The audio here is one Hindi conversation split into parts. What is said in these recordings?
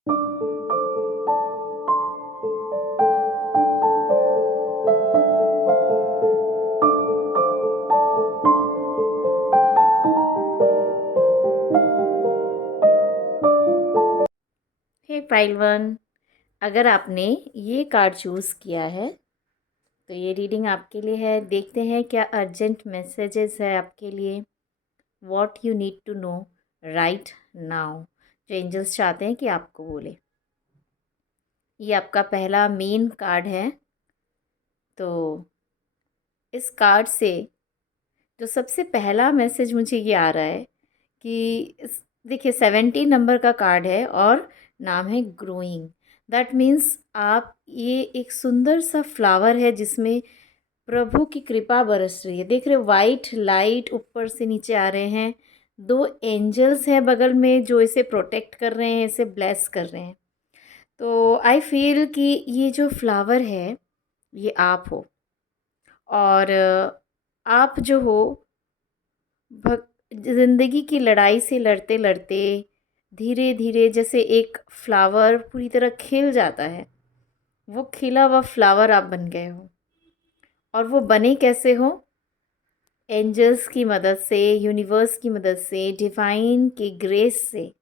हे पाइल वन, अगर आपने ये कार्ड चूज़ किया है तो ये रीडिंग आपके लिए है। देखते हैं क्या अर्जेंट मैसेजेस है आपके लिए। What you need to know right now, जो एंजल्स चाहते हैं कि आपको बोले। ये आपका पहला मेन कार्ड है। तो इस कार्ड से जो सबसे पहला मैसेज मुझे ये आ रहा है कि देखिए 17 नंबर का कार्ड है और नाम है ग्रोइंग। दैट मीन्स आप ये एक सुंदर सा फ्लावर है जिसमें प्रभु की कृपा बरस रही है। देख रहे हो वाइट लाइट ऊपर से नीचे आ रहे हैं। दो एंजल्स हैं बगल में जो इसे प्रोटेक्ट कर रहे हैं, इसे ब्लेस कर रहे हैं। तो आई फील कि ये जो फ्लावर है ये आप हो। और आप जो हो भग ज़िंदगी की लड़ाई से लड़ते लड़ते धीरे धीरे जैसे एक फ्लावर पूरी तरह खिल जाता है, वो खिला हुआ फ्लावर आप बन गए हो। और वो बने कैसे हो? एंजल्स की मदद से, यूनिवर्स की मदद से, डिवाइन की ग्रेस से।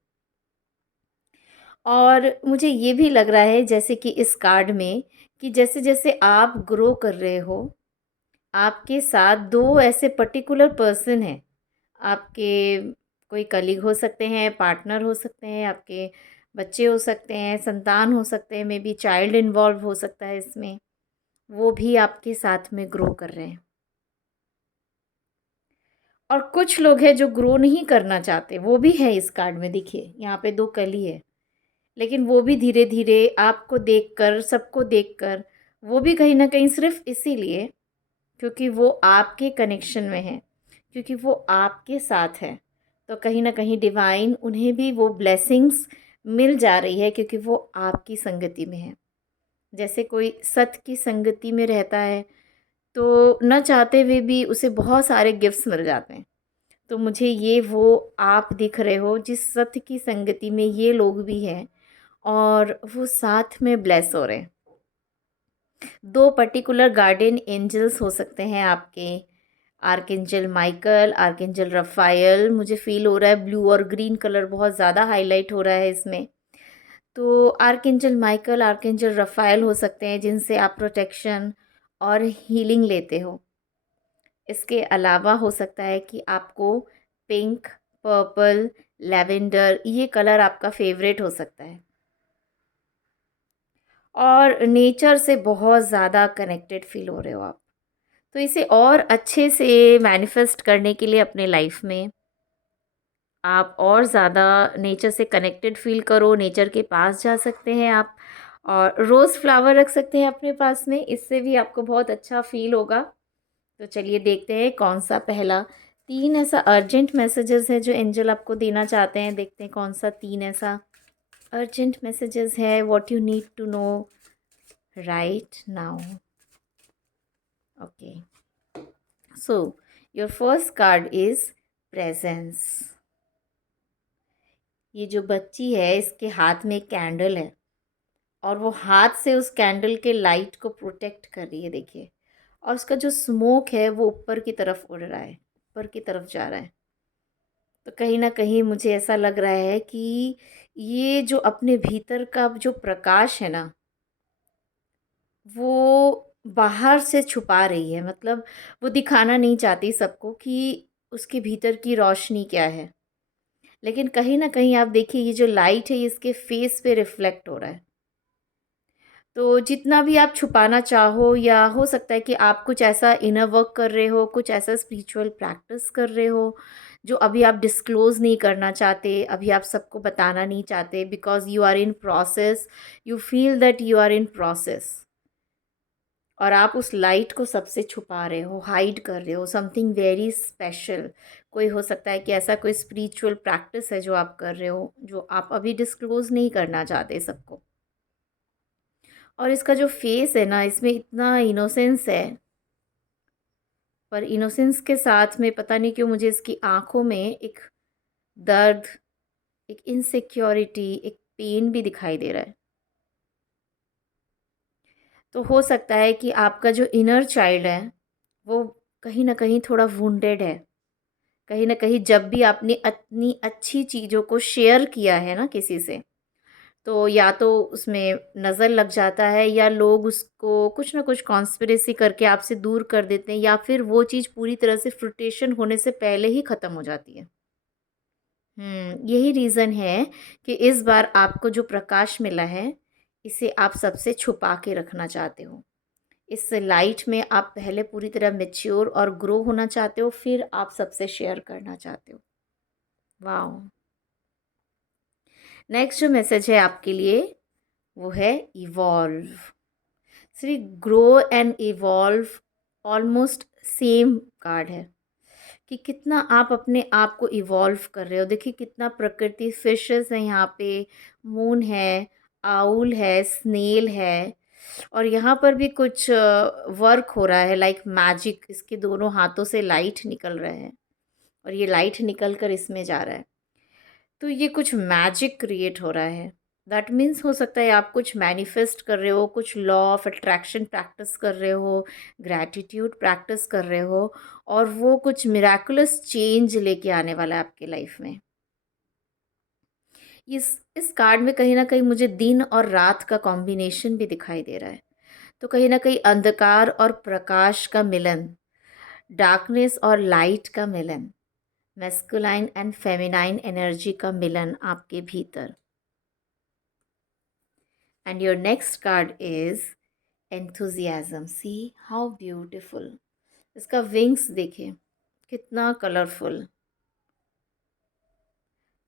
और मुझे ये भी लग रहा है जैसे कि इस कार्ड में कि जैसे जैसे आप ग्रो कर रहे हो, आपके साथ दो ऐसे पर्टिकुलर पर्सन हैं। आपके कोई कलीग हो सकते हैं, पार्टनर हो सकते हैं, आपके बच्चे हो सकते हैं, संतान हो सकते हैं, मे बी चाइल्ड इन्वॉल्व हो सकता है इसमें। वो भी आपके साथ में ग्रो कर रहे हैं। और कुछ लोग हैं जो ग्रो नहीं करना चाहते, वो भी है इस कार्ड में। देखिए यहाँ पे दो कली है, लेकिन वो भी धीरे धीरे आपको देखकर, सबको देखकर, वो भी कहीं ना कहीं सिर्फ इसीलिए क्योंकि वो आपके कनेक्शन में है, क्योंकि वो आपके साथ है। तो कहीं ना कहीं डिवाइन उन्हें भी वो ब्लेसिंग्स मिल जा रही है क्योंकि वो आपकी संगति में है। जैसे कोई सत की संगति में रहता है तो न चाहते हुए भी उसे बहुत सारे गिफ्ट्स मिल जाते हैं। तो मुझे ये वो आप दिख रहे हो जिस सत्य की संगति में ये लोग भी हैं और वो साथ में ब्लेस हो रहे हैं। दो पर्टिकुलर गार्डियन एंजल्स हो सकते हैं आपके, आर्कएंजल माइकल, आर्कएंजल रफ़ाएल। मुझे फील हो रहा है ब्लू और ग्रीन कलर बहुत ज़्यादा हाईलाइट हो रहा है इसमें। तो आर्कएंजल माइकल, आर्कएंजल रफ़ाएल हो सकते हैं जिनसे आप प्रोटेक्शन और हीलिंग लेते हो। इसके अलावा हो सकता है कि आपको पिंक, पर्पल, लैवेंडर ये कलर आपका फेवरेट हो सकता है। और नेचर से बहुत ज़्यादा कनेक्टेड फील हो रहे हो आप। तो इसे और अच्छे से मैनिफेस्ट करने के लिए अपने लाइफ में आप और ज़्यादा नेचर से कनेक्टेड फील करो। नेचर के पास जा सकते हैं आप और रोज़ फ्लावर रख सकते हैं अपने पास में, इससे भी आपको बहुत अच्छा फील होगा। तो चलिए देखते हैं कौन सा पहला तीन ऐसा अर्जेंट मैसेजेस है जो एंजल आपको देना चाहते हैं। देखते हैं कौन सा तीन ऐसा अर्जेंट मैसेजेस है, what you need to know right now. Okay, so your first card is presence. ये जो बच्ची है इसके हाथ में एक कैंडल है और वो हाथ से उस कैंडल के लाइट को प्रोटेक्ट कर रही है। देखिए, और उसका जो स्मोक है वो ऊपर की तरफ उड़ रहा है, ऊपर की तरफ जा रहा है। तो कहीं ना कहीं मुझे ऐसा लग रहा है कि ये जो अपने भीतर का जो प्रकाश है ना, वो बाहर से छुपा रही है। मतलब वो दिखाना नहीं चाहती सबको कि उसके भीतर की रोशनी क्या है। लेकिन कहीं न कहीं आप देखिए ये जो लाइट है ये इसके फेस पे रिफ्लेक्ट हो रहा है। तो जितना भी आप छुपाना चाहो, या हो सकता है कि आप कुछ ऐसा इनर वर्क कर रहे हो, कुछ ऐसा स्पिरिचुअल प्रैक्टिस कर रहे हो, जो अभी आप डिस्क्लोज़ नहीं करना चाहते, अभी आप सबको बताना नहीं चाहते because you are in process, you feel that you are in process. और आप उस लाइट को सबसे छुपा रहे हो, हाइड कर रहे हो, समथिंग वेरी स्पेशल। कोई हो सकता है कि ऐसा कोई स्पिरिचुअल प्रैक्टिस है जो आप कर रहे हो, जो आप अभी डिस्क्लोज़ नहीं करना चाहते सबको। और इसका जो फेस है ना, इसमें इतना इनोसेंस है, पर इनोसेंस के साथ में पता नहीं क्यों मुझे इसकी आँखों में एक दर्द, एक इनसिक्योरिटी, एक पेन भी दिखाई दे रहा है। तो हो सकता है कि आपका जो इनर चाइल्ड है वो कहीं न कहीं थोड़ा वुंडेड है। कहीं न कहीं जब भी आपने अपनी अच्छी चीज़ों को शेयर किया है ना किसी से, तो या तो उसमें नज़र लग जाता है या लोग उसको कुछ ना कुछ कॉन्स्पिरेसी करके आपसे दूर कर देते हैं, या फिर वो चीज़ पूरी तरह से फ्रूटेशन होने से पहले ही ख़त्म हो जाती है। यही रीज़न है कि इस बार आपको जो प्रकाश मिला है, इसे आप सबसे छुपा के रखना चाहते हो। इस लाइट में आप पहले पूरी तरह मैच्योर और ग्रो होना चाहते हो, फिर आप सबसे शेयर करना चाहते हो। वाओ! नेक्स्ट जो मैसेज है आपके लिए, वो है evolve. See grow and evolve almost same card है कि कितना आप अपने आप को इवॉल्व कर रहे हो। देखिए कितना प्रकृति, फिशेस है यहाँ पे, मून है, आउल है, स्नेल है, और यहाँ पर भी कुछ वर्क हो रहा है लाइक मैजिक। इसके दोनों हाथों से लाइट निकल रहे हैं और ये लाइट निकल कर इसमें जा रहा है। तो ये कुछ मैजिक क्रिएट हो रहा है। दैट मीन्स हो सकता है आप कुछ मैनिफेस्ट कर रहे हो, कुछ लॉ ऑफ अट्रैक्शन प्रैक्टिस कर रहे हो, ग्रैटिट्यूड प्रैक्टिस कर रहे हो, और वो कुछ मिराकुलस चेंज लेके आने वाला है आपके लाइफ में। इस कार्ड में कहीं ना कहीं मुझे दिन और रात का कॉम्बिनेशन भी दिखाई दे रहा है। तो कहीं ना कहीं अंधकार और प्रकाश का मिलन, डार्कनेस और लाइट का मिलन, मैस्कुलाइन एंड फेमिनाइन एनर्जी का मिलन आपके भीतर। And your next card is enthusiasm. See how beautiful. इसका विंग्स देखिए कितना कलरफुल।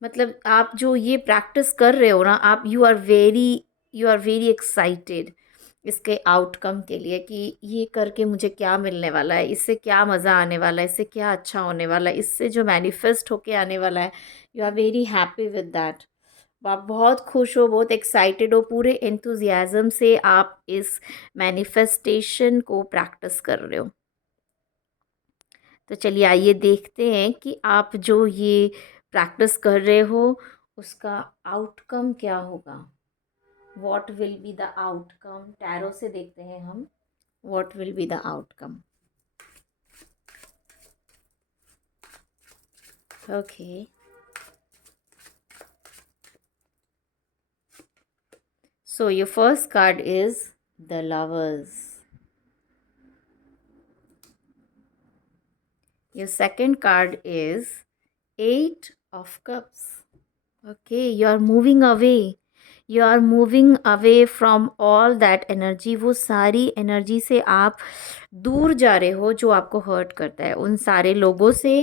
मतलब आप जो ये प्रैक्टिस कर रहे हो ना, आप यू आर वेरी एक्साइटेड इसके आउटकम के लिए कि ये करके मुझे क्या मिलने वाला है, इससे क्या मज़ा आने वाला है, इससे क्या अच्छा होने वाला है, इससे जो मैनिफेस्ट होके आने वाला है। You are very happy with that. आप बहुत खुश हो, बहुत एक्साइटेड हो, पूरे एंथुजियाज़म से आप इस मैनिफेस्टेशन को प्रैक्टिस कर रहे हो। तो चलिए आइए देखते हैं कि आप जो ये प्रैक्टिस कर रहे हो उसका आउटकम क्या होगा। What will be the outcome, tarot से देखते हैं हम, what will be the outcome. Okay, so your first card is the lovers. Your second card is Eight of Cups. Okay, you are moving away. You are moving away from all that energy. वो सारी एनर्जी से आप दूर जा रहे हो जो आपको हर्ट करता है। उन सारे लोगों से,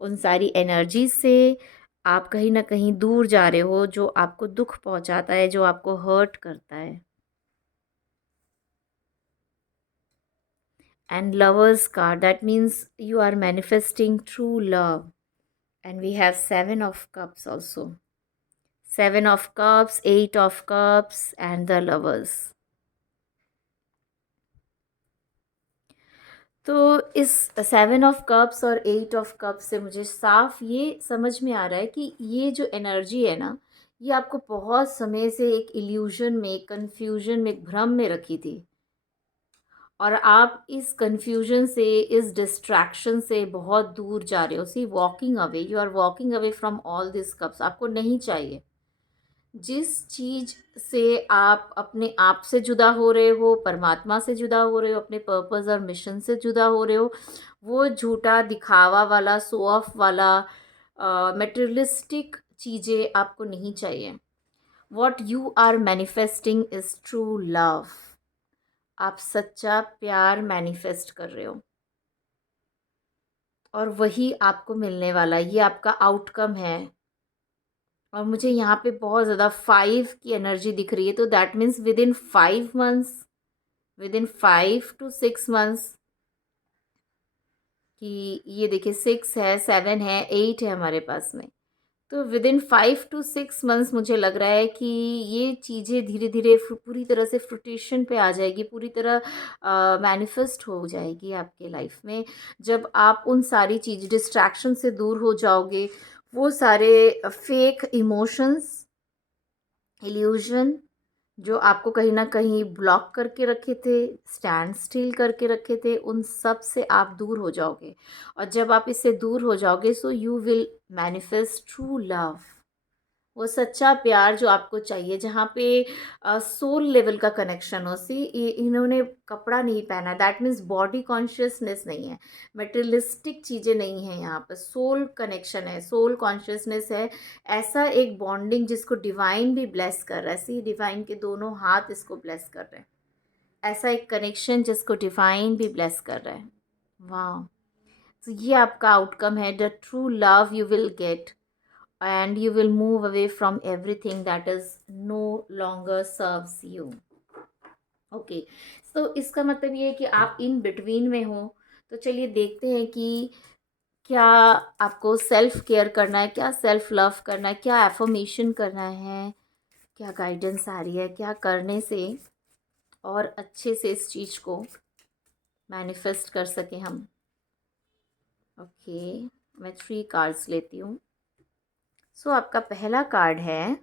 उन सारी एनर्जी से आप कहीं ना कहीं दूर जा रहे हो जो आपको दुख पहुंचाता है, जो आपको हर्ट करता है। And lovers card, that means you are manifesting true love. And we have Seven of Cups also. Seven of Cups, Eight of Cups, and the lovers. तो इस सेवन ऑफ कप्स और एट ऑफ कप्स से मुझे साफ ये समझ में आ रहा है कि ये जो एनर्जी है ना, ये आपको बहुत समय से एक इल्यूजन में, एक कन्फ्यूजन में, एक भ्रम में रखी थी, और आप इस कन्फ्यूजन से, इस डिस्ट्रैक्शन से बहुत दूर जा रहे हो। See walking away, you are walking away from all this cups. आपको नहीं चाहिए। जिस चीज़ से आप अपने आप से जुदा हो रहे हो, परमात्मा से जुदा हो रहे हो, अपने पर्पस और मिशन से जुदा हो रहे हो, वो झूठा दिखावा वाला, शो ऑफ वाला, मटेरियलिस्टिक चीज़ें आपको नहीं चाहिए। What you are manifesting is true love. आप सच्चा प्यार मैनिफेस्ट कर रहे हो और वही आपको मिलने वाला है। ये आपका आउटकम है। और मुझे यहाँ पे बहुत ज़्यादा 5 की एनर्जी दिख रही है, तो that means with in 5 months, with in 5 to 6 months, कि ये देखिए 6 है, 7 है, 8 है हमारे पास में। तो विद इन 5 to 6 मंथ्स मुझे लग रहा है कि ये चीज़ें धीरे धीरे पूरी तरह से फ्रूटेशन पे आ जाएगी, पूरी तरह मैनिफेस्ट हो जाएगी आपके लाइफ में। जब आप उन सारी चीज़ डिस्ट्रैक्शन से दूर हो जाओगे, वो सारे फेक इमोशंस, इल्यूजन जो आपको कहीं न कहीं ब्लॉक करके रखे थे, स्टैंड स्टिल करके रखे थे, उन सब से आप दूर हो जाओगे। और जब आप इससे दूर हो जाओगे so you will manifest true love. वो सच्चा प्यार जो आपको चाहिए, जहाँ पे सोल लेवल का कनेक्शन हो। सी इन्होंने कपड़ा नहीं पहना, दैट मीन्स बॉडी कॉन्शियसनेस नहीं है, मटेरियलिस्टिक चीज़ें नहीं हैं यहाँ पर, सोल कनेक्शन है, सोल कॉन्शियसनेस है। ऐसा एक बॉन्डिंग जिसको डिवाइन भी ब्लेस कर रहा है। सी डिवाइन के दोनों हाथ इसको ब्लेस कर रहे हैं। ऐसा एक कनेक्शन जिसको डिवाइन भी ब्लेस कर रहा है। वाह। तो ये आपका आउटकम है, the true love you will get and you will move away from everything that is no longer serves you. Okay, तो इसका मतलब ये है कि आप इन बिटवीन में हो। तो चलिए देखते हैं कि क्या आपको सेल्फ केयर करना है, क्या सेल्फ लव करना है, क्या एफर्मेशन करना है, क्या गाइडेंस आ रही है, क्या करने से और अच्छे से इस चीज़ को मैनिफेस्ट कर सकें हम। ओके, मैं 3 कार्ड्स लेती हूँ। सो आपका पहला कार्ड है,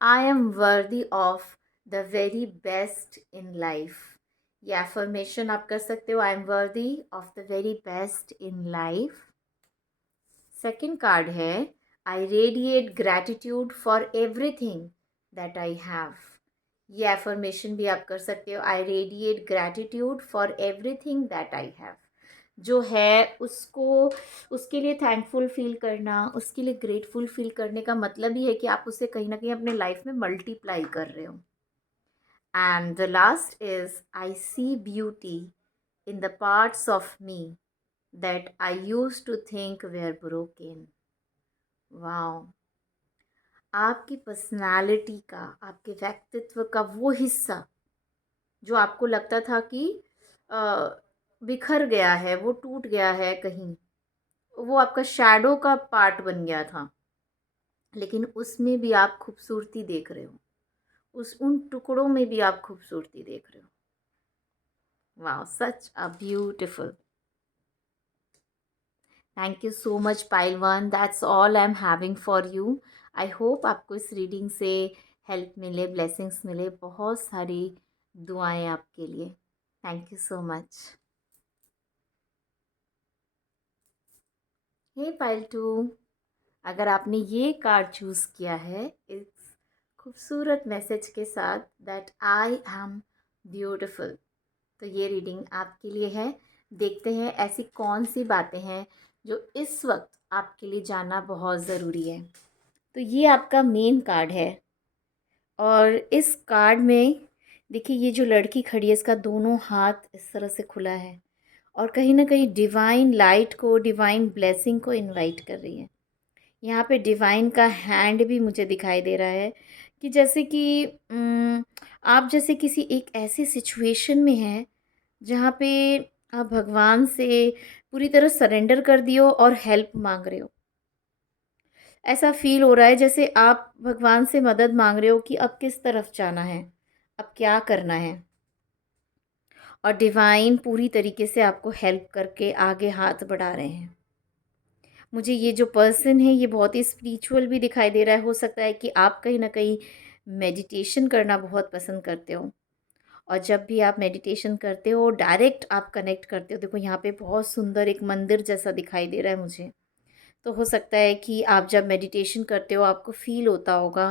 I am worthy of the very best in life. ये एफर्मेशन आप कर सकते हो, I am worthy of the very best in life. Second card है, I radiate gratitude for everything that I have. ये एफर्मेशन भी आप कर सकते हो, I radiate gratitude for everything that I have. जो है उसको, उसके लिए थैंकफुल फील करना, उसके लिए ग्रेटफुल फील करने का मतलब ही है कि आप उसे कहीं ना कहीं अपने लाइफ में मल्टीप्लाई कर रहे हो। And the last is, I see beauty in the parts of me that I used to think were broken. Wow. आपकी पर्सनालिटी का, आपके व्यक्तित्व का वो हिस्सा जो आपको लगता था कि बिखर गया है, वो टूट गया है कहीं, वो आपका शैडो का पार्ट बन गया था, लेकिन उसमें भी आप खूबसूरती देख रहे हो, उन टुकड़ों में भी आप खूबसूरती देख रहे हो। वाह, such a beautiful. Thank you so much pile one, that's all I am having for you. I hope आपको इस रीडिंग से हेल्प मिले, ब्लेसिंग्स मिले, बहुत सारी दुआएं आपके लिए। Thank you so much. Hey pile two, अगर आपने ये कार्ड चूज़ किया है इस खूबसूरत मैसेज के साथ दैट आई एम ब्यूटिफुल, तो ये रीडिंग आपके लिए है। देखते हैं ऐसी कौन सी बातें हैं जो इस वक्त आपके लिए जानना बहुत ज़रूरी है। तो ये आपका मेन कार्ड है और इस कार्ड में देखिए, ये जो लड़की खड़ी है इसका दोनों हाथ इस तरह से खुला है और कहीं ना कहीं डिवाइन लाइट को, डिवाइन ब्लेसिंग को इनवाइट कर रही है। यहाँ पे डिवाइन का हैंड भी मुझे दिखाई दे रहा है कि जैसे कि आप जैसे किसी एक ऐसी सिचुएशन में हैं जहाँ पे आप भगवान से पूरी तरह सरेंडर कर दियो और हेल्प मांग रहे हो। ऐसा फील हो रहा है जैसे आप भगवान से मदद मांग रहे हो कि अब किस तरफ जाना है, अब क्या करना है, और डिवाइन पूरी तरीके से आपको हेल्प करके आगे हाथ बढ़ा रहे हैं। मुझे ये जो पर्सन है ये बहुत ही स्पिरिचुअल भी दिखाई दे रहा है। हो सकता है कि आप कहीं ना कहीं मेडिटेशन करना बहुत पसंद करते हो, और जब भी आप मेडिटेशन करते हो डायरेक्ट आप कनेक्ट करते हो। देखो यहाँ पे बहुत सुंदर एक मंदिर जैसा दिखाई दे रहा है मुझे। तो हो सकता है कि आप जब मेडिटेशन करते हो आपको फील होता होगा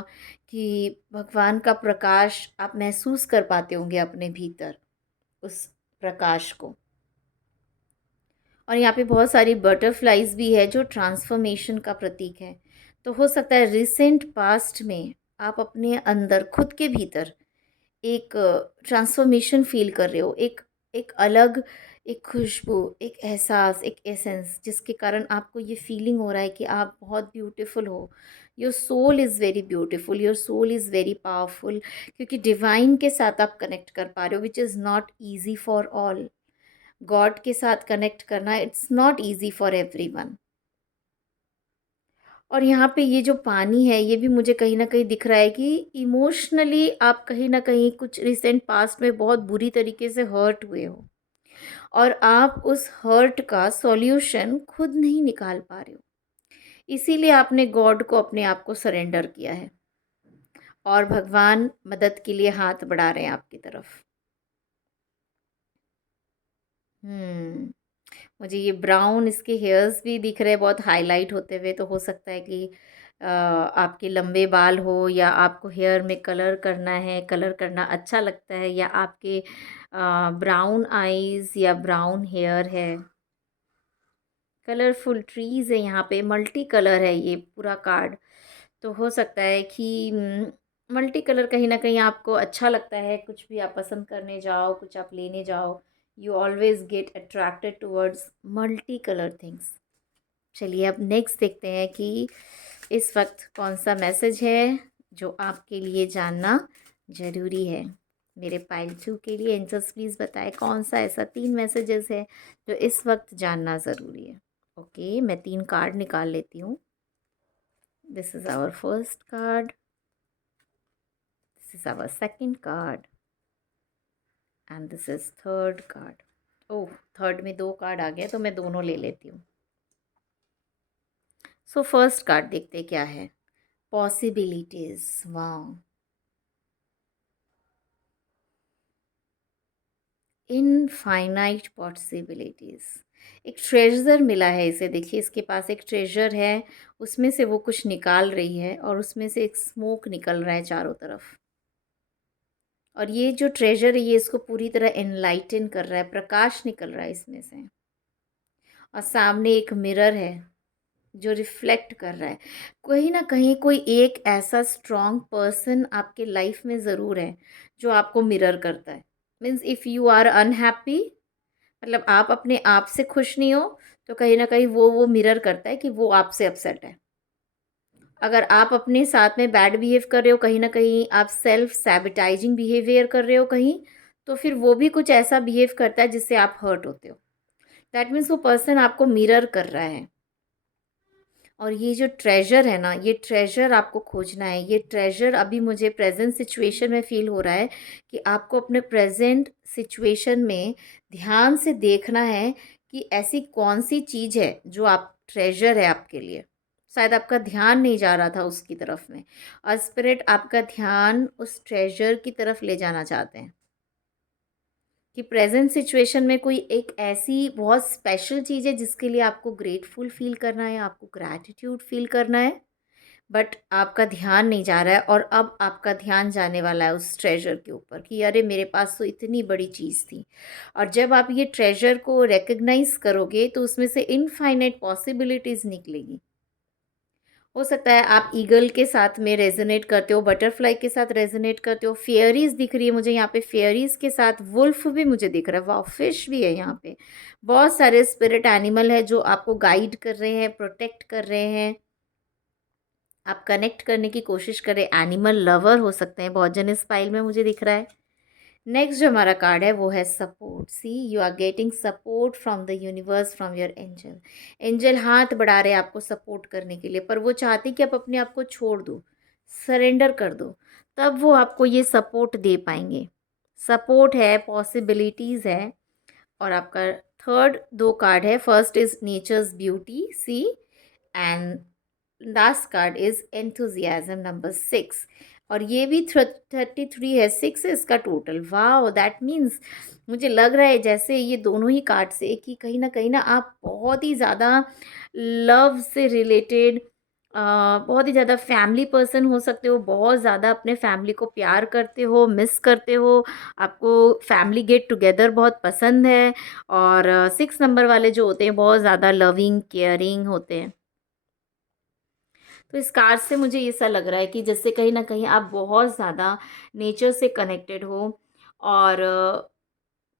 कि भगवान का प्रकाश आप महसूस कर पाते होंगे अपने भीतर, उस प्रकाश को। और यहाँ पे बहुत सारी बटरफ्लाइज भी है जो ट्रांसफॉर्मेशन का प्रतीक है। तो हो सकता है रिसेंट पास्ट में आप अपने अंदर खुद के भीतर एक ट्रांसफॉर्मेशन फील कर रहे हो, एक एक अलग, एक खुशबू, एक एहसास, एक एसेंस, जिसके कारण आपको ये फीलिंग हो रहा है कि आप बहुत ब्यूटीफुल हो। Your soul is very beautiful, your soul is very powerful, क्योंकि डिवाइन के साथ आप कनेक्ट कर पा रहे हो, which is not easy for all. God के साथ कनेक्ट करना it's not easy for everyone. और यहाँ पे ये जो पानी है ये भी मुझे कहीं ना कहीं दिख रहा है कि इमोशनली आप कहीं ना कहीं कुछ रिसेंट पास्ट में बहुत बुरी तरीके से हर्ट हुए हो, और आप उस हर्ट का सॉल्यूशन खुद नहीं निकाल पा रहे हो, इसीलिए आपने गॉड को अपने आप को सरेंडर किया है। और भगवान मदद के लिए हाथ बढ़ा रहे हैं आपकी तरफ। मुझे ये ब्राउन इसके हेयर्स भी दिख रहे हैं बहुत हाईलाइट होते हुए, तो हो सकता है कि आपके लंबे बाल हो, या आपको हेयर में कलर करना है, कलर करना अच्छा लगता है, या आपके ब्राउन आईज या ब्राउन हेयर है। कलरफुल ट्रीज़ है यहाँ पे, मल्टी कलर है ये पूरा कार्ड। तो हो सकता है कि मल्टी कलर कहीं ना कहीं आपको अच्छा लगता है, कुछ भी आप पसंद करने जाओ, कुछ आप लेने जाओ, you always get attracted towards multi colour things. चलिए अब नेक्स्ट देखते हैं कि इस वक्त कौन सा मैसेज है जो आपके लिए जानना ज़रूरी है। मेरे पाइल 2 के लिए एंजल्स प्लीज़ बताएं कौन सा ऐसा 3 मैसेजेस है जो इस वक्त जानना ज़रूरी है। ओके, मैं 3 कार्ड निकाल लेती हूँ। This is our first card, this is our second card, and this is third card. Oh, third में 2 कार्ड आ गए, तो मैं दोनों ले लेती हूँ। सो फर्स्ट कार्ड देखते क्या है। Possibilities, wow, infinite possibilities. एक ट्रेजर मिला है इसे, देखिए इसके पास एक ट्रेजर है, उसमें से वो कुछ निकाल रही है और उसमें से एक स्मोक निकल रहा है चारों तरफ। और ये जो ट्रेजर है ये इसको पूरी तरह एनलाइटन कर रहा है, प्रकाश निकल रहा है इसमें से। और सामने एक मिरर है जो रिफ्लेक्ट कर रहा है। कहीं ना कहीं कोई एक ऐसा स्ट्रॉन्ग पर्सन आपके लाइफ में ज़रूर है जो आपको मिरर करता है। Means if you are unhappy, मतलब आप अपने आप से खुश नहीं हो, तो कहीं ना कहीं वो मिरर करता है कि वो आपसे अपसेट है। अगर आप अपने साथ में बैड बिहेव कर रहे हो, कहीं ना कहीं आप सेल्फ सैबिटाइजिंग बिहेवियर कर रहे हो कहीं, तो फिर वो भी कुछ ऐसा बिहेव करता है जिससे आप हर्ट होते हो। दैट मीन्स वो पर्सन आपको मिरर कर रहा है। और ये जो ट्रेजर है ना, ये ट्रेजर आपको खोजना है। ये ट्रेजर अभी मुझे प्रेजेंट सिचुएशन में फील हो रहा है कि आपको अपने प्रेजेंट सिचुएशन में ध्यान से देखना है कि ऐसी कौन सी चीज़ है जो आप ट्रेजर है आपके लिए। शायद आपका ध्यान नहीं जा रहा था उसकी तरफ में, और स्पिरिट आपका ध्यान उस ट्रेजर की तरफ ले जाना चाहते हैं कि प्रेजेंट सिचुएशन में कोई एक ऐसी बहुत स्पेशल चीज़ है जिसके लिए आपको ग्रेटफुल फील करना है, आपको ग्रैटिट्यूड फील करना है, बट आपका ध्यान नहीं जा रहा है। और अब आपका ध्यान जाने वाला है उस ट्रेजर के ऊपर कि अरे मेरे पास तो इतनी बड़ी चीज़ थी। और जब आप ये ट्रेजर को रिकग्नाइज करोगे तो उसमें से इनफाइनाइट पॉसिबिलिटीज़ निकलेगी। हो सकता है आप ईगल के साथ में रेजोनेट करते हो, बटरफ्लाई के साथ रेजोनेट करते हो, फेयरीज दिख रही है मुझे यहाँ पे, फेयरीज के साथ वुल्फ भी मुझे दिख रहा है, वाह, फिश भी है यहाँ पे। बहुत सारे स्पिरिट एनिमल है जो आपको गाइड कर रहे हैं, प्रोटेक्ट कर रहे हैं, आप कनेक्ट करने की कोशिश करें। एनिमल लवर हो सकते हैं बहुत जन इस फाइल में मुझे दिख रहा है। नेक्स्ट जो हमारा कार्ड है वो है support. See, you are getting support from the universe, from your angel. Angel हाथ बढ़ा रहे हैं आपको सपोर्ट करने के लिए, पर वो चाहती कि आप अपने आप को छोड़ दो, सरेंडर कर दो, तब वो आपको ये सपोर्ट दे पाएंगे। सपोर्ट है, पॉसिबिलिटीज़ है। और आपका थर्ड 2 कार्ड है, first is nature's beauty, see, and last card is enthusiasm, number 6। और ये भी 33 है, 6 है इसका टोटल। वाह, दैट मीन्स मुझे लग रहा है जैसे ये दोनों ही कार्ड से कि कहीं ना आप बहुत ही ज़्यादा लव से रिलेटेड, बहुत ही ज़्यादा फैमिली पर्सन हो सकते हो, बहुत ज़्यादा अपने फैमिली को प्यार करते हो, मिस करते हो, आपको फैमिली गेट टुगेदर बहुत पसंद है। और 6 नंबर वाले जो होते हैं बहुत ज़्यादा लविंग केयरिंग होते हैं। तो इस कार्ड से मुझे ऐसा लग रहा है कि जैसे कहीं ना कहीं आप बहुत ज़्यादा नेचर से कनेक्टेड हो। और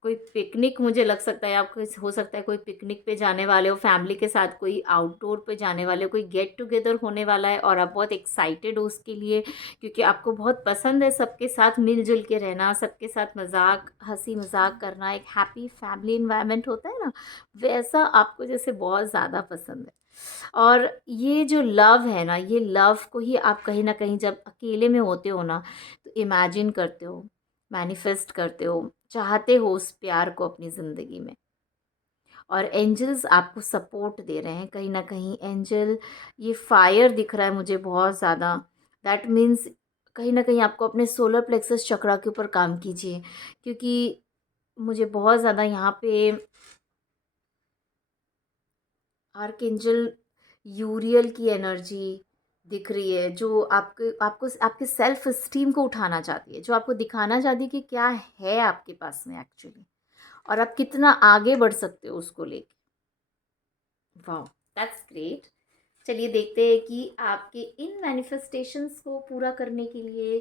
कोई पिकनिक मुझे लग सकता है, आपको हो सकता है कोई पिकनिक पे जाने वाले हो फैमिली के साथ, कोई आउटडोर पे जाने वाले हो, कोई गेट टुगेदर होने वाला है और आप बहुत एक्साइटेड हो उसके लिए, क्योंकि आपको बहुत पसंद है सबके साथ मिलजुल के रहना, सबके साथ मजाक हंसी मजाक करना, एक हैप्पी फैमिली इन्वायरमेंट होता है ना, वैसा आपको जैसे बहुत ज़्यादा पसंद है। और ये जो लव है ना, ये लव को ही आप कहीं ना कहीं जब अकेले में होते हो ना, तो इमेजिन करते हो, मैनिफेस्ट करते हो, चाहते हो उस प्यार को अपनी ज़िंदगी में। और एंजल्स आपको सपोर्ट दे रहे हैं कहीं ना कहीं। एंजल, ये फायर दिख रहा है मुझे बहुत ज़्यादा। दैट मीन्स कहीं ना कहीं आपको अपने सोलर प्लेक्सस चक्रा के ऊपर काम कीजिए, क्योंकि मुझे बहुत ज़्यादा यहाँ पे आर्कएंजल यूरियल की एनर्जी दिख रही है, जो आपके आपको आपके सेल्फ स्टीम को उठाना चाहती है, जो आपको दिखाना चाहती है कि क्या है आपके पास में एक्चुअली, और आप कितना आगे बढ़ सकते हो उसको लेके। वाह, दैट्स ग्रेट। चलिए देखते हैं कि आपके इन मैनिफेस्टेशंस को पूरा करने के लिए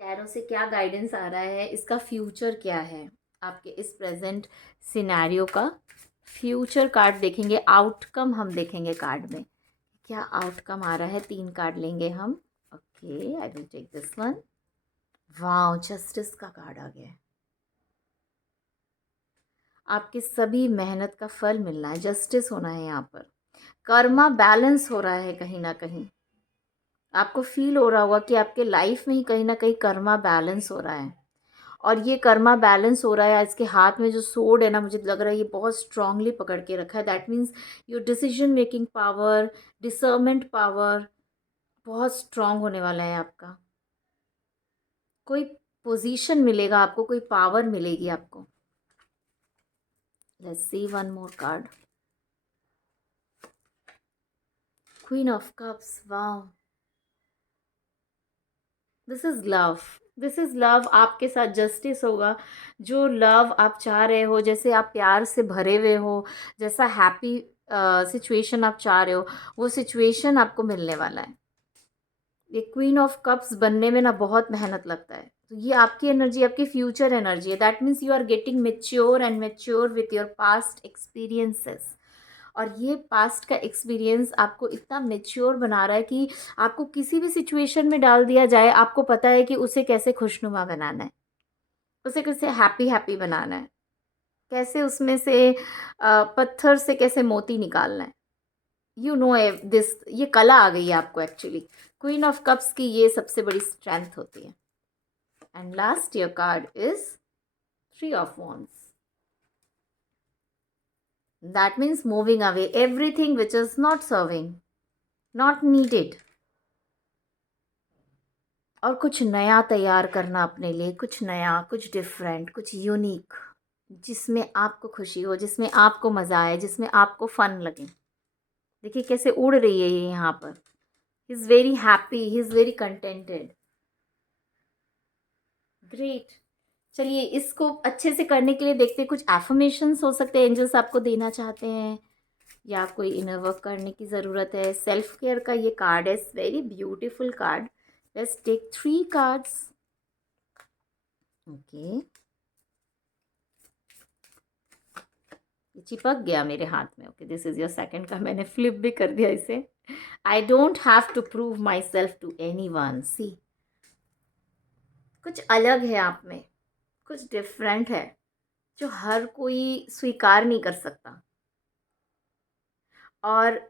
टैरो से क्या गाइडेंस आ रहा है, इसका फ्यूचर क्या है, आपके इस प्रेजेंट सिनेरियो का फ्यूचर कार्ड देखेंगे, आउटकम हम देखेंगे कार्ड में क्या आउटकम आ रहा है। 3 कार्ड लेंगे हम। Okay, I will take this one. Wow, justice का कार्ड आ गया है। आपकी सभी मेहनत का फल मिलना है, जस्टिस होना है यहाँ पर, कर्मा बैलेंस हो रहा है कहीं ना कहीं। आपको फील हो रहा होगा कि आपके लाइफ में ही कहीं ना कहीं कर्मा बैलेंस हो रहा है, और ये कर्मा बैलेंस हो रहा है। इसके हाथ में जो सोर्ड है ना, मुझे लग रहा है ये बहुत स्ट्रांगली पकड़ के रखा है। That means your decision making power, discernment power बहुत स्ट्रांग होने वाला है आपका। कोई पोजीशन मिलेगा आपको, कोई पावर मिलेगी आपको। Let's see one more card. Queen of cups. Wow, this is love. This is love. आपके साथ जस्टिस होगा। जो लव आप चाह रहे हो, जैसे आप प्यार से भरे हुए हो, जैसा हैप्पी सिचुएशन आप चाह रहे हो, वो सिचुएशन आपको मिलने वाला है। ये क्वीन ऑफ कप्स बनने में ना बहुत मेहनत लगता है, तो ये आपकी एनर्जी, आपकी फ्यूचर एनर्जी है। That means you are getting mature and mature with your past experiences, और ये पास्ट का एक्सपीरियंस आपको इतना मेच्योर बना रहा है कि आपको किसी भी सिचुएशन में डाल दिया जाए, आपको पता है कि उसे कैसे खुशनुमा बनाना है, उसे कैसे हैप्पी हैप्पी बनाना है, कैसे उसमें से पत्थर से कैसे मोती निकालना है। यू नो दिस, ये कला आ गई है आपको एक्चुअली। क्वीन ऑफ कप्स की ये सबसे बड़ी स्ट्रेंथ होती है। And last your card is 3 of wands. That means moving away everything which is not serving, not needed, और कुछ नया तैयार करना अपने लिए, कुछ नया, कुछ डिफरेंट, कुछ यूनिक, जिसमें आपको खुशी हो, जिसमें आपको मज़ा आए, जिसमें आपको फन लगे। देखिए कैसे उड़ रही है ये यहाँ पर। He is very happy, he is very contented. Great. चलिए इसको अच्छे से करने के लिए देखते हैं, कुछ एफर्मेशंस हो सकते हैं एंजल्स आपको देना चाहते हैं, या कोई इनर वर्क करने की ज़रूरत है। सेल्फ केयर का ये कार्ड है, very beautiful card. Let's take 3 cards. Okay, ये चिपक गया मेरे हाथ में। Okay, this is your second का, मैंने फ्लिप भी कर दिया इसे। I don't have to prove myself to anyone. See, कुछ अलग है आप में, कुछ डिफरेंट है, जो हर कोई स्वीकार नहीं कर सकता। और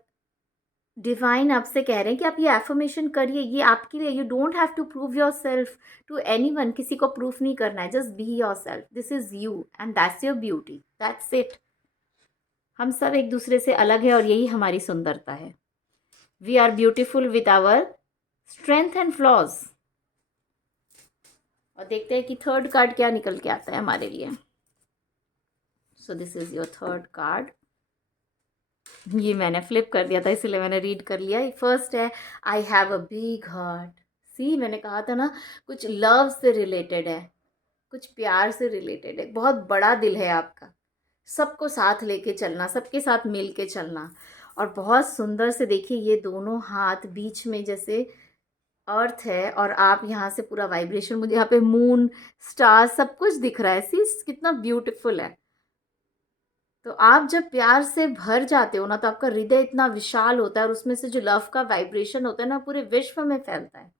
डिवाइन आपसे कह रहे हैं कि आप ये एफर्मेशन करिए, ये आपके लिए। You don't have to prove yourself to anyone. किसी को प्रूफ नहीं करना है, just be yourself. This is you and that's your beauty, that's it. हम सब एक दूसरे से अलग है और यही हमारी सुंदरता है। We are beautiful with our strength and flaws. और देखते हैं कि थर्ड कार्ड क्या निकल के आता है हमारे लिए। So this is your third card. ये मैंने फ्लिप कर दिया था, इसलिए मैंने रीड कर लिया। फर्स्ट है, I have a big heart. See, मैंने कहा था ना, कुछ लव से रिलेटेड है, कुछ प्यार से रिलेटेड है। बहुत बड़ा दिल है आपका, सबको साथ लेके चलना, सबके साथ मिल के चलना। और बहुत सुंदर से देखिए, ये दोनों हाथ बीच में जैसे अर्थ है, और आप यहाँ से पूरा वाइब्रेशन, मुझे यहाँ पे मून, स्टार, सब कुछ दिख रहा है। सी कितना ब्यूटीफुल है। तो आप जब प्यार से भर जाते हो ना, तो आपका हृदय इतना विशाल होता है, और उसमें से जो लव का वाइब्रेशन होता है ना, पूरे विश्व में फैलता है।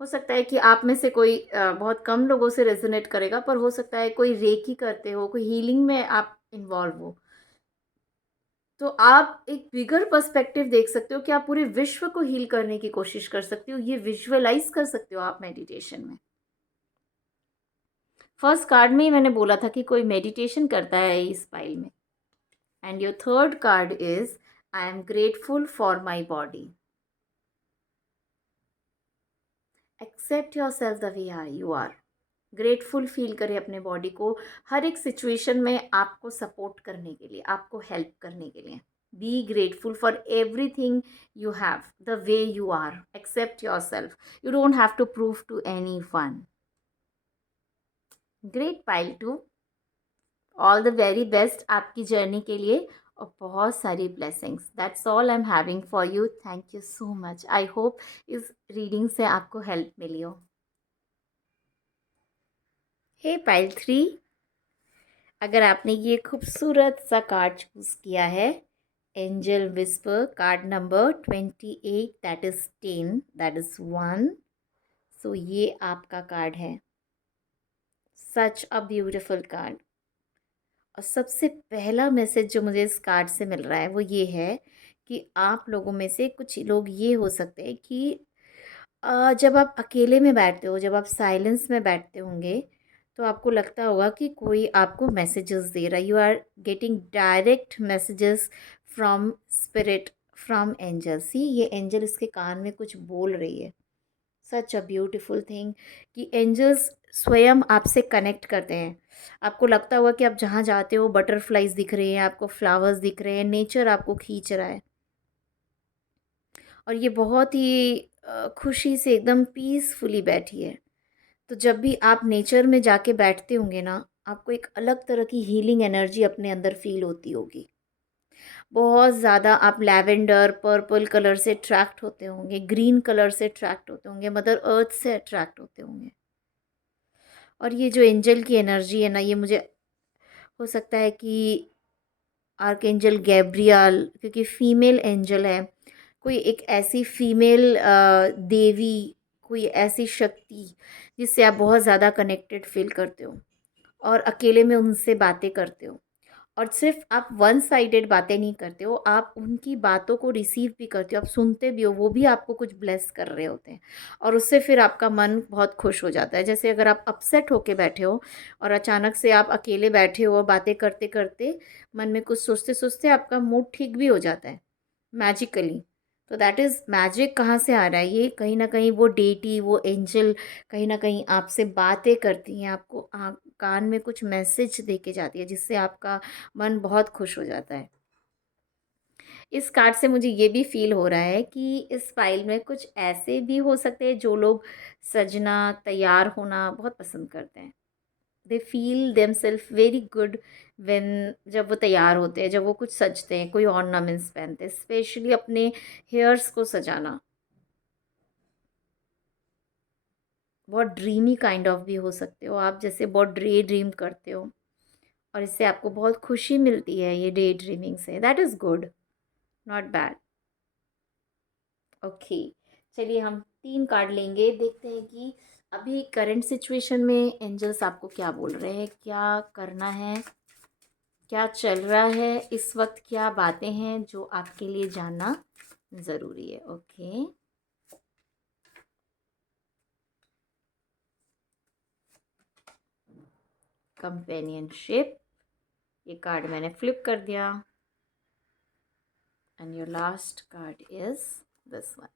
हो सकता है कि आप में से कोई बहुत कम लोगों से रेजोनेट करेगा, पर हो सकता है कोई रेकी करते हो, कोई हीलिंग में आप इन्वॉल्व हो, तो आप एक बिगर पर्सपेक्टिव देख सकते हो कि आप पूरे विश्व को हील करने की कोशिश कर सकते हो। ये विजुअलाइज कर सकते हो आप मेडिटेशन में। फर्स्ट कार्ड में ही मैंने बोला था कि कोई मेडिटेशन करता है इस फाइल में। And your third card is, I am grateful for my body. Accept yourself the way are you are. Grateful feel करें अपने बॉडी को हर एक सिचुएशन में आपको सपोर्ट करने के लिए, आपको हेल्प करने के लिए। Be grateful for everything you have, the way you are. Accept yourself, you don't have to prove to anyone. Grateful too, all the very best आपकी जर्नी के लिए और बहुत सारी blessings. That's all I am having for you. Thank you so much. I hope इस रीडिंग से आपको हेल्प मिली हो। हे पाइल 3, अगर आपने ये खूबसूरत सा कार्ड चूज़ किया है, angel whisper, card number 28, that is 10, that is 1, सो ये आपका कार्ड है। Such a beautiful card. और सबसे पहला मैसेज जो मुझे इस कार्ड से मिल रहा है वो ये है कि आप लोगों में से कुछ लोग ये हो सकते हैं कि जब आप अकेले में बैठते हो, जब आप साइलेंस में बैठते होंगे, तो आपको लगता होगा कि कोई आपको मैसेजेस दे रहा है। You are getting direct messages from spirit, from angel. See, ये एंजल इसके कान में कुछ बोल रही है। सच अ ब्यूटिफुल थिंग कि एंजल्स स्वयं आपसे कनेक्ट करते हैं। आपको लगता होगा कि आप जहाँ जाते हो बटरफ्लाइज दिख रहे हैं, आपको फ्लावर्स दिख रहे हैं, नेचर आपको खींच रहा है। और ये बहुत ही खुशी से एकदम पीसफुली बैठी है। तो जब भी आप नेचर में जाके बैठते होंगे ना, आपको एक अलग तरह की हीलिंग एनर्जी अपने अंदर फील होती होगी। बहुत ज़्यादा आप लैवेंडर, पर्पल कलर से अट्रैक्ट होते होंगे, ग्रीन कलर से अट्रैक्ट होते होंगे, मदर अर्थ से अट्रैक्ट होते होंगे। और ये जो एंजल की एनर्जी है ना, ये मुझे हो सकता है कि आर्कएंजल गैब्रियल, क्योंकि फीमेल एंजल है, कोई एक ऐसी फीमेल देवी, कोई ऐसी शक्ति जिससे आप बहुत ज़्यादा कनेक्टेड फील करते हो और अकेले में उनसे बातें करते हो। और सिर्फ आप वन साइडेड बातें नहीं करते हो, आप उनकी बातों को रिसीव भी करते हो, आप सुनते भी हो, वो भी आपको कुछ ब्लेस कर रहे होते हैं और उससे फिर आपका मन बहुत खुश हो जाता है। जैसे अगर आप अपसेट होके बैठे हो और अचानक से आप अकेले बैठे हो, बातें करते करते मन में कुछ सोचते सोचते आपका मूड ठीक भी हो जाता है मैजिकली। तो दैट इज़ मैजिक। कहाँ से आ रहा है ये? कहीं ना कहीं वो डेटी, वो एंजल कहीं ना कहीं आपसे बातें करती हैं, आपको कान में कुछ मैसेज दे के जाती है, जिससे आपका मन बहुत खुश हो जाता है। इस कार्ड से मुझे ये भी फील हो रहा है कि इस फाइल में कुछ ऐसे भी हो सकते हैं जो लोग सजना, तैयार होना बहुत पसंद करते हैं। They feel them self very good when, जब वो तैयार होते हैं, जब वो कुछ सजते हैं, कोई ऑर्नामेंट्स पहनते हैं, स्पेशली अपने हेयर्स को सजाना। बहुत ड्रीमी काइंड ऑफ भी हो सकते हो आप, जैसे बहुत ड्रीम करते हो और इससे आपको बहुत खुशी मिलती है ये डे ड्रीमिंग से। That is good, not bad. Okay, चलिए हम 3 कार्ड लेंगे, देखते हैं कि अभी करंट सिचुएशन में एंजल्स आपको क्या बोल रहे हैं, क्या करना है, क्या चल रहा है इस वक्त, क्या बातें हैं जो आपके लिए जानना ज़रूरी है। ओके, कंपेनियनशिप, ये कार्ड मैंने फ्लिप कर दिया and your last card is this one.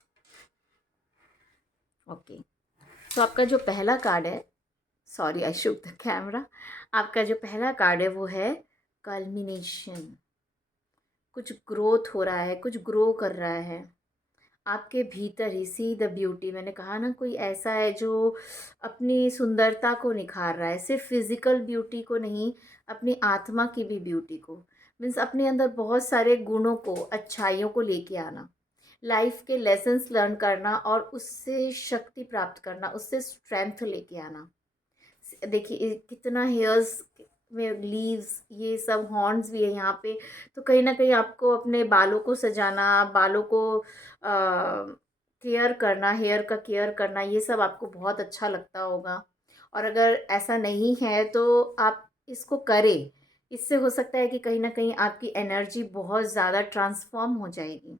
Okay, तो आपका जो पहला कार्ड है, sorry I shook the camera, आपका जो पहला कार्ड है वो है कल्मिनेशन। कुछ ग्रोथ हो रहा है, कुछ ग्रो कर रहा है आपके भीतर ही। सी द ब्यूटी, मैंने कहा ना, कोई ऐसा है जो अपनी सुंदरता को निखार रहा है, सिर्फ फिजिकल ब्यूटी को नहीं, अपनी आत्मा की भी ब्यूटी को। मीन्स अपने अंदर बहुत सारे गुणों को, अच्छाइयों को लेके आना, लाइफ के लेसन्स लर्न करना और उससे शक्ति प्राप्त करना, उससे स्ट्रेंथ लेके आना। देखिए कितना हेयर्स में लीव्स, ये सब हॉर्न्स भी है यहाँ पे। तो कहीं ना कहीं आपको अपने बालों को सजाना, बालों को केयर करना, हेयर का केयर करना, ये सब आपको बहुत अच्छा लगता होगा। और अगर ऐसा नहीं है तो आप इसको करें। इससे हो सकता है कि कहीं ना कहीं आपकी एनर्जी बहुत ज़्यादा ट्रांसफॉर्म हो जाएगी।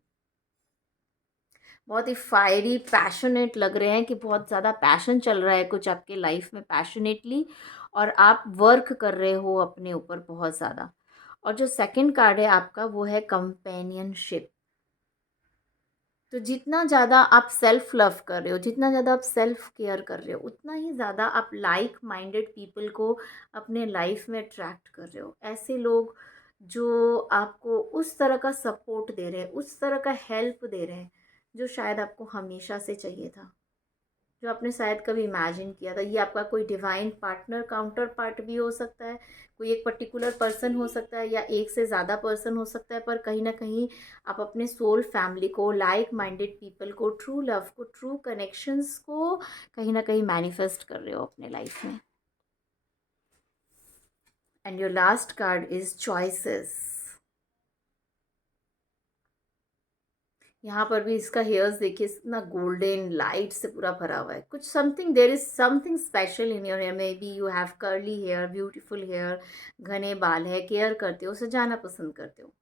बहुत ही फायरी, पैशनेट लग रहे हैं कि बहुत ज़्यादा पैशन चल रहा है कुछ आपके लाइफ में पैशनेटली, और आप वर्क कर रहे हो अपने ऊपर बहुत ज़्यादा। और जो सेकंड कार्ड है आपका वो है कंपेनियनशिप। तो जितना ज़्यादा आप सेल्फ लव कर रहे हो, जितना ज़्यादा आप सेल्फ केयर कर रहे हो, उतना ही ज़्यादा आप लाइक माइंडेड पीपल को अपने लाइफ में अट्रैक्ट कर रहे हो। ऐसे लोग जो आपको उस तरह का सपोर्ट दे रहे हैं, उस तरह का हेल्प दे रहे हैं, जो शायद आपको हमेशा से चाहिए था, जो आपने शायद कभी इमेजिन किया था। ये आपका कोई डिवाइन पार्टनर, काउंटर पार्ट भी हो सकता है, कोई एक पर्टिकुलर पर्सन हो सकता है, या एक से ज़्यादा पर्सन हो सकता है, पर कहीं ना कहीं आप अपने सोल फैमिली को, लाइक माइंडेड पीपल को, ट्रू लव को, ट्रू कनेक्शंस को कहीं ना कहीं मैनिफेस्ट कर रहे हो अपने लाइफ में। And your last card is choices. यहाँ पर भी इसका हेयर्स देखिए, इतना गोल्डन लाइट से पूरा भरा हुआ है। कुछ something, there is something special in your hair. Maybe you have curly hair, beautiful hair, घने बाल है, केयर करते हो, सजाना पसंद करते हो।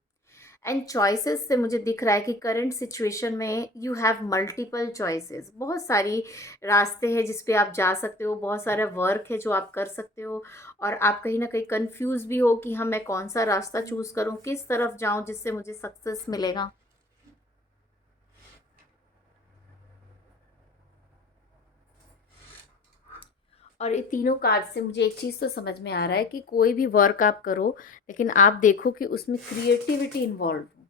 एंड चॉइसेस से मुझे दिख रहा है कि करंट सिचुएशन में यू हैव मल्टीपल चॉइसेस। बहुत सारी रास्ते हैं जिस पे आप जा सकते हो, बहुत सारा वर्क है जो आप कर सकते हो, और आप कहीं ना कहीं कंफ्यूज भी हो कि हाँ, मैं कौन सा रास्ता चूज़ करूँ, किस तरफ जाऊँ जिससे मुझे सक्सेस मिलेगा। और ये तीनों कार्ड से मुझे एक चीज़ तो समझ में आ रहा है कि कोई भी वर्क आप करो, लेकिन आप देखो कि उसमें क्रिएटिविटी इन्वॉल्व हो,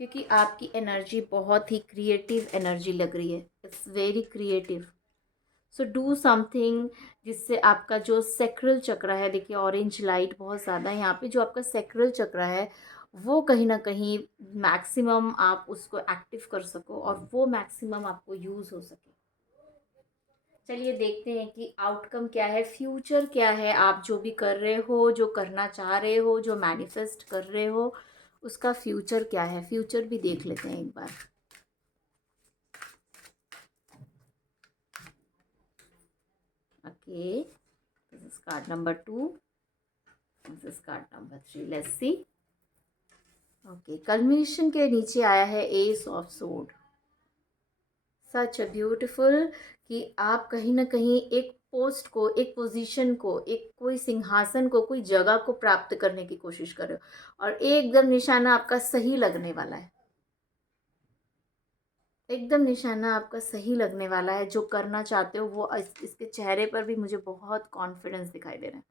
क्योंकि आपकी एनर्जी बहुत ही क्रिएटिव एनर्जी लग रही है। It's very creative. So do something जिससे आपका जो सेक्रल चक्र है, देखिए ऑरेंज लाइट बहुत ज़्यादा है यहाँ पे, जो आपका सेक्रल चक्र है वो कहीं ना कहीं मैक्सिमम आप उसको एक्टिव कर सको, और वो मैक्सिमम आपको यूज़ हो सके। चलिए देखते हैं कि आउटकम क्या है, फ्यूचर क्या है। आप जो भी कर रहे हो, जो करना चाह रहे हो, जो मैनिफेस्ट कर रहे हो, उसका फ्यूचर क्या है, फ्यूचर भी देख लेते हैं एक बार। Okay, this is card number 2, this is card number 3, let's see. Okay, culmination के नीचे आया है एस ऑफ सोड। सच अ ब्यूटिफुल, कि आप कहीं ना कहीं एक पोस्ट को, एक पोजीशन को, एक कोई सिंहासन को, कोई जगह को प्राप्त करने की कोशिश कर रहे हो, और एकदम निशाना आपका सही लगने वाला है। एकदम निशाना आपका सही लगने वाला है। जो करना चाहते हो वो इसके चेहरे पर भी मुझे बहुत कॉन्फिडेंस दिखाई दे रहा है,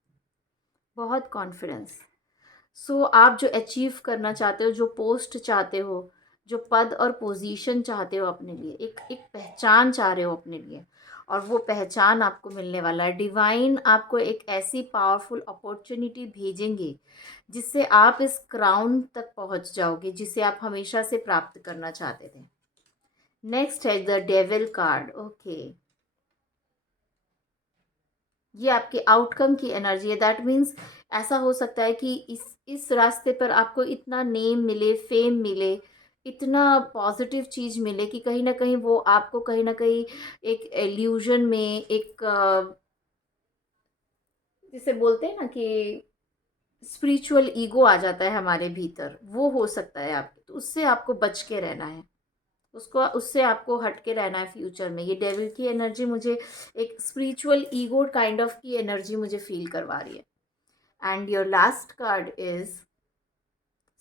बहुत कॉन्फिडेंस। सो आप जो अचीव करना चाहते हो, जो पोस्ट चाहते हो, जो पद और पोजीशन चाहते हो अपने लिए, एक एक पहचान चाह रहे हो अपने लिए, और वो पहचान आपको मिलने वाला है। डिवाइन आपको एक ऐसी पावरफुल अपॉर्चुनिटी भेजेंगे जिससे आप इस क्राउन तक पहुंच जाओगे जिसे आप हमेशा से प्राप्त करना चाहते थे। नेक्स्ट है द डेविल कार्ड। ओके, ये आपके आउटकम की एनर्जी है। दैट मीन्स ऐसा हो सकता है कि इस रास्ते पर आपको इतना नेम मिले, फेम मिले, इतना पॉजिटिव चीज़ मिले कि कहीं ना कहीं वो आपको कहीं ना कहीं एक एल्यूजन में, एक जिसे बोलते हैं ना कि स्पिरिचुअल ईगो आ जाता है हमारे भीतर, वो हो सकता है आप, तो उससे आपको बच के रहना है, उसको, उससे आपको हट के रहना है फ्यूचर में। ये डेविल की एनर्जी मुझे एक स्पिरिचुअल ईगो काइंड ऑफ की एनर्जी मुझे फील करवा रही है। And your last card is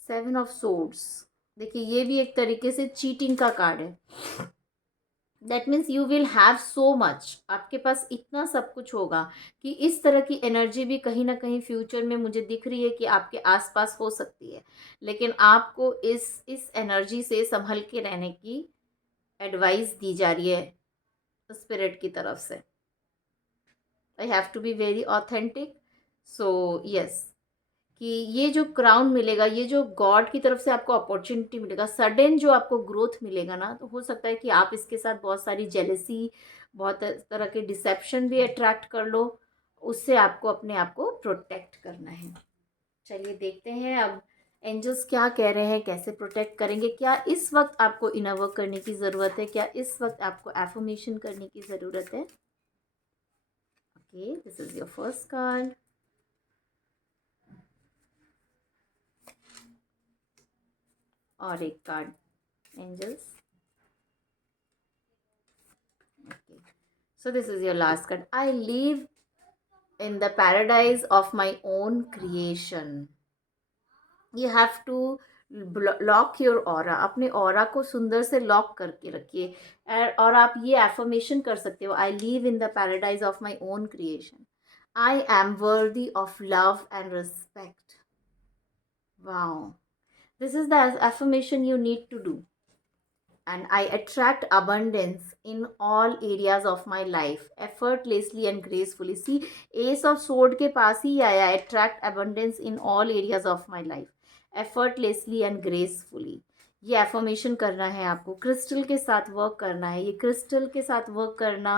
7 of swords. देखिए ये भी एक तरीके से चीटिंग का कार्ड है। That means you will have so much, आपके पास इतना सब कुछ होगा कि इस तरह की एनर्जी भी कहीं ना कहीं फ्यूचर में मुझे दिख रही है कि आपके आसपास हो सकती है, लेकिन आपको इस एनर्जी से संभल के रहने की एडवाइस दी जा रही है स्पिरिट की तरफ से। I have to be very authentic. So yes, कि ये जो क्राउन मिलेगा, ये जो गॉड की तरफ से आपको अपॉर्चुनिटी मिलेगा, सडन जो आपको ग्रोथ मिलेगा ना, तो हो सकता है कि आप इसके साथ बहुत सारी जेलसी, बहुत तरह के डिसेप्शन भी अट्रैक्ट कर लो। उससे आपको अपने आप को प्रोटेक्ट करना है। चलिए देखते हैं अब एंजल्स क्या कह रहे हैं, कैसे प्रोटेक्ट करेंगे। क्या इस वक्त आपको इनर वर्क करने की ज़रूरत है, क्या इस वक्त आपको एफर्मेशन करने की ज़रूरत है। Okay, this is your first card. और एक card angels. Okay. So this is your last card. I live in the paradise of my own creation. You have to lock your aura, अपने ऑरा को सुंदर से लॉक करके रखिए। और आप ये एफर्मेशन कर सकते हो, I live in the paradise of my own creation, I am worthy of love and respect. Wow, this is the affirmation you need to do. And I attract abundance in all areas of my life effortlessly and gracefully. See, ace of sword के पास ही आया, attract abundance in all areas of my life effortlessly and gracefully. ये एफर्मेशन करना है आपको, क्रिस्टल के साथ वर्क करना है। ये क्रिस्टल के साथ वर्क करना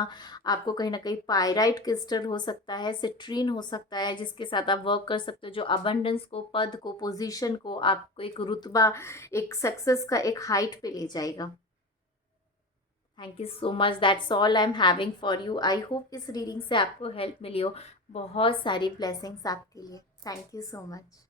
आपको कहीं ना कहीं पायराइट क्रिस्टल हो सकता है, सिट्रीन हो सकता है, जिसके साथ आप वर्क कर सकते हो, जो अबंडेंस को, पद को, पोजीशन को, आपको एक रुतबा, एक सक्सेस का एक हाइट पे ले जाएगा। Thank you so much, that's all I am having for you. I hope इस रीडिंग से आपको हेल्प मिली हो। बहुत सारी ब्लेसिंग्स आपके लिए। Thank you so much.